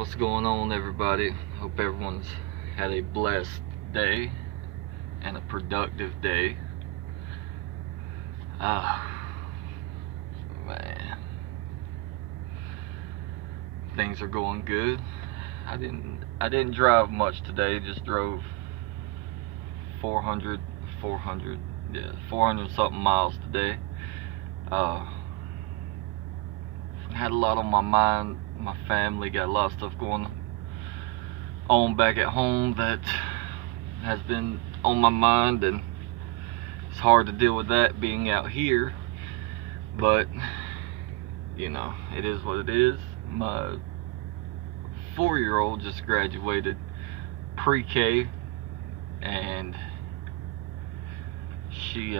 What's going on, everybody? Hope everyone's had a blessed day and a productive day. Ah, man, things are going good. I didn't drive much today. Just drove 400, 400 something miles today. Uh, had a lot on my mind. My family got a lot of stuff going on back at home that has been on my mind, and it's hard to deal with that being out here, but it is what it is. My 4-year-old just graduated pre-K, and she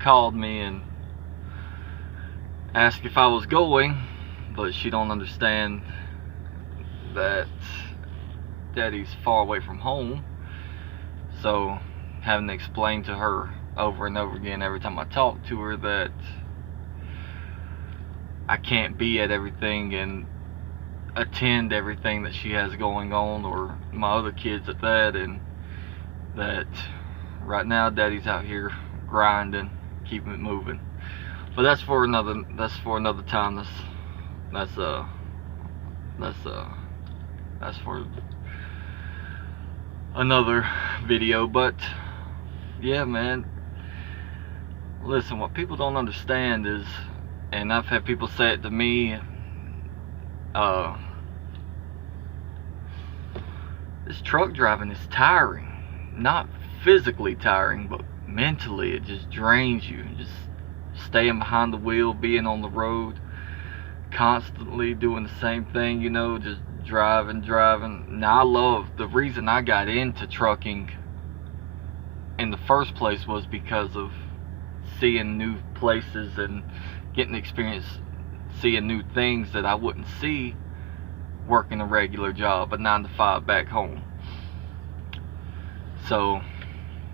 called me and asked if I was going, but she don't understand that Daddy's far away from home. So having to explain to her over and over again every time I talk to her that I can't be at everything and attend everything that she has going on, or my other kids at that, and that right now Daddy's out here grinding, keeping it moving. But that's for another time. That's for another video. But yeah, man, listen, what people don't understand is, and I've had people say it to me, this truck driving is tiring. Not physically tiring, but mentally it just drains you. Just staying behind the wheel, being on the road, constantly doing the same thing, just driving. Now, I love, the reason I got into trucking in the first place was because of seeing new places and getting experience, seeing new things that I wouldn't see working a regular job, a 9 to 5 back home. So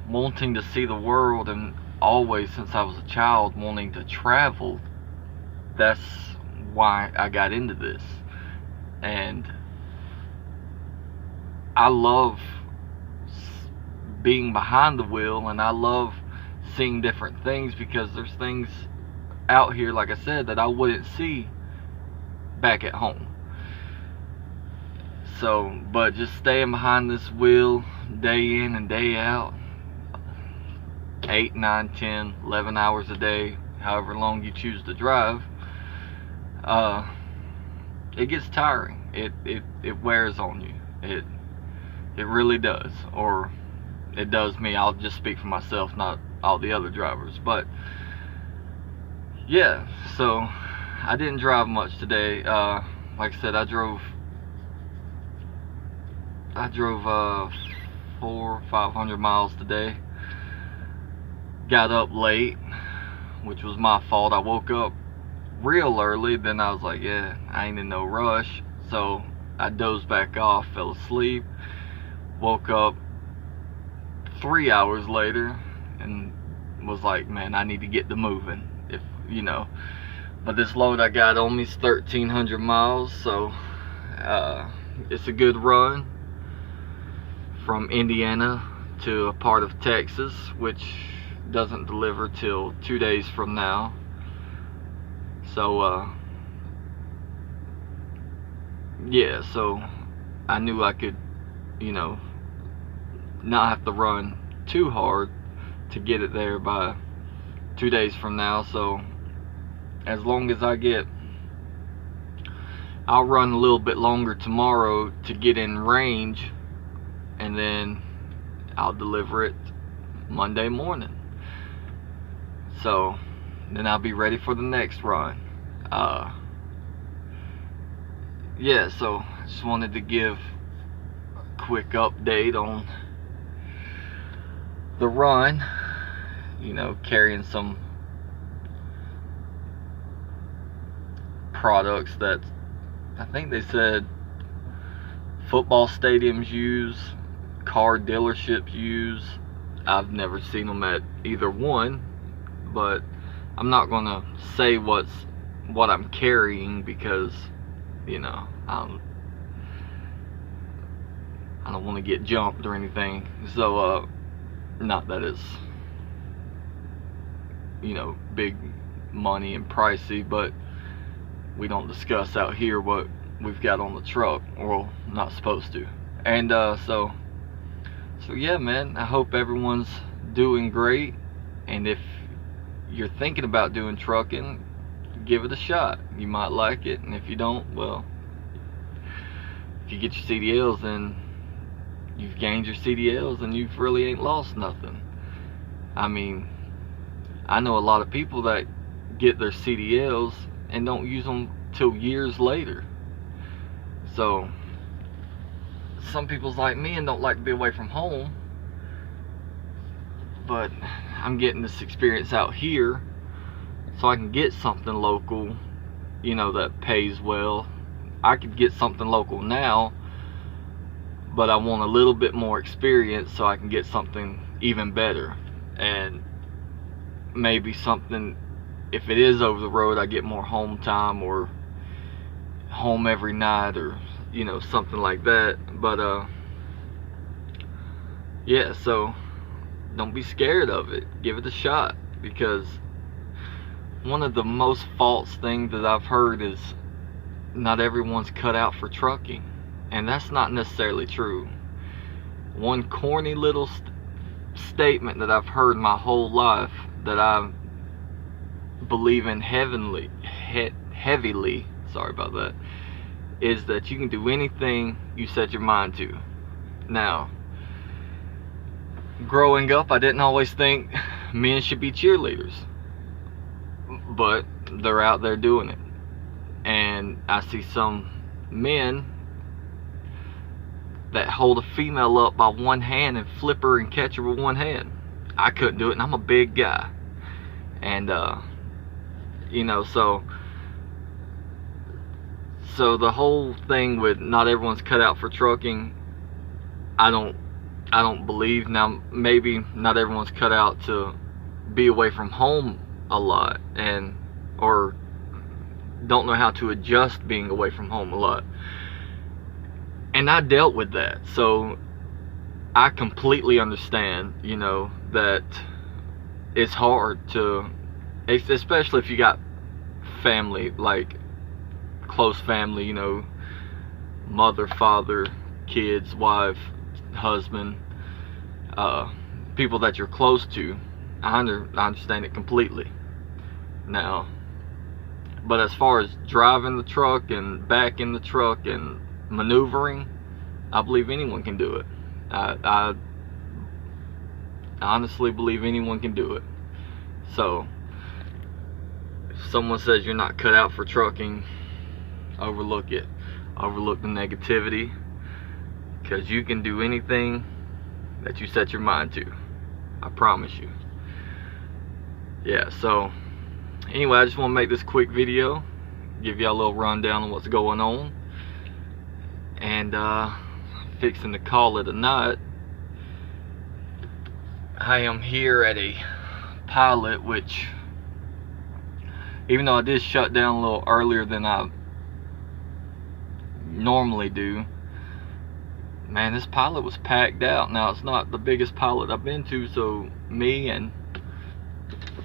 wanting to see the world, and always since I was a child wanting to travel, that's why I got into this. And I love being behind the wheel, and I love seeing different things, because there's things out here, like I said, that I wouldn't see back at home. So, but just staying behind this wheel day in and day out, 8, 9, 10, 11 hours a day, however long you choose to drive, it gets tiring. It wears on you. It really does. Or it does me. I'll just speak for myself, not all the other drivers. But yeah, so I didn't drive much today. Like I said, I drove 400-500 miles today. Got up late, which was my fault. I woke up real early, then I was like, yeah, I ain't in no rush. So I dozed back off, fell asleep, woke up 3 hours later, and was like, man, I need to get to moving. But this load I got on me is 1,300 miles, so it's a good run from Indiana to a part of Texas, which doesn't deliver till 2 days from now. So yeah, so I knew I could not have to run too hard to get it there by 2 days from now. So as long as I'll run a little bit longer tomorrow to get in range, and then I'll deliver it Monday morning. So then I'll be ready for the next run. Yeah, so I just wanted to give a quick update on the run. Carrying some products that I think they said football stadiums use, car dealerships use. I've never seen them at either one, but I'm not gonna say what I'm carrying, because I don't want to get jumped or anything. So not that it's, you know, big money and pricey, but we don't discuss out here what we've got on the truck. Well, not supposed to. And so yeah, man, I hope everyone's doing great. And if you're thinking about doing trucking, give it a shot. You might like it, and if you don't, well, if you get your CDLs, then you've gained your CDLs and you really ain't lost nothing. I mean, I know a lot of people that get their CDLs and don't use them till years later. So some people's like me and don't like to be away from home, but I'm getting this experience out here so I can get something local, you know, that pays well. I could get something local now, but I want a little bit more experience so I can get something even better. And maybe something, if it is over the road, I get more home time, or home every night, or, you know, something like that. But yeah, so don't be scared of it. Give it a shot, because one of the most false things that I've heard is not everyone's cut out for trucking, and that's not necessarily true. One corny little statement that I've heard my whole life, that I believe in heavily, sorry about that, is that you can do anything you set your mind to. Now, growing up, I didn't always think men should be cheerleaders, but they're out there doing it. And I see some men that hold a female up by one hand and flip her and catch her with one hand. I couldn't do it, and I'm a big guy. And you know, so the whole thing with not everyone's cut out for trucking, I don't believe. Now, maybe not everyone's cut out to be away from home a lot, and or don't know how to adjust being away from home a lot. And I dealt with that, so I completely understand, you know, that it's hard to, especially if you got family, like close family, you know, mother, father, kids, wife, husband, people that you're close to. I understand it completely. Now, but as far as driving the truck and back in the truck and maneuvering, I believe anyone can do it. I honestly believe anyone can do it. So if someone says you're not cut out for trucking, overlook it. Overlook the negativity, because you can do anything that you set your mind to. I promise you. Yeah, so anyway, I just want to make this quick video, give you a little rundown on what's going on, and fixing to call it a night. I am here at a pilot, which, even though I did shut down a little earlier than I normally do, man, this pilot was packed out. Now, it's not the biggest pilot I've been to, so me and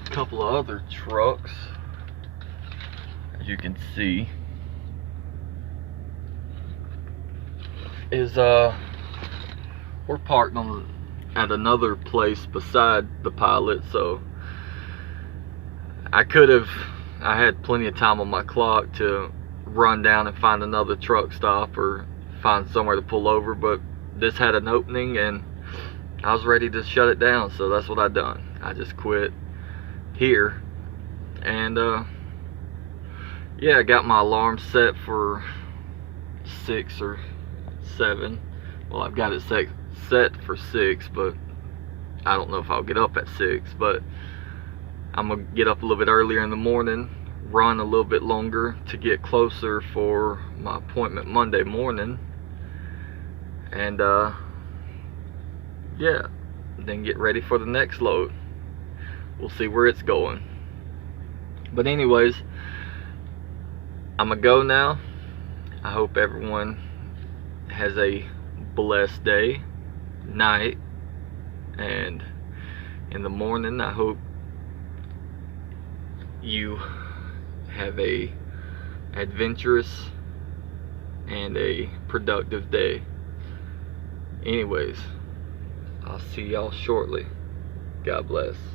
a couple of other trucks, as you can see, is we're parked at another place beside the pilot. So I had plenty of time on my clock to run down and find another truck stop or find somewhere to pull over, but this had an opening and I was ready to shut it down, so that's what I done. I just quit here, and yeah, I got my alarm set for 6 or 7. Well, I've got it set for 6, but I don't know if I'll get up at 6, but I'm gonna get up a little bit earlier in the morning, run a little bit longer to get closer for my appointment Monday morning, and yeah, then get ready for the next load. We'll see where it's going. But anyways, I'm gonna go now. I hope everyone has a blessed day, night, and in the morning I hope you have a adventurous and a productive day. Anyways, I'll see y'all shortly. God bless.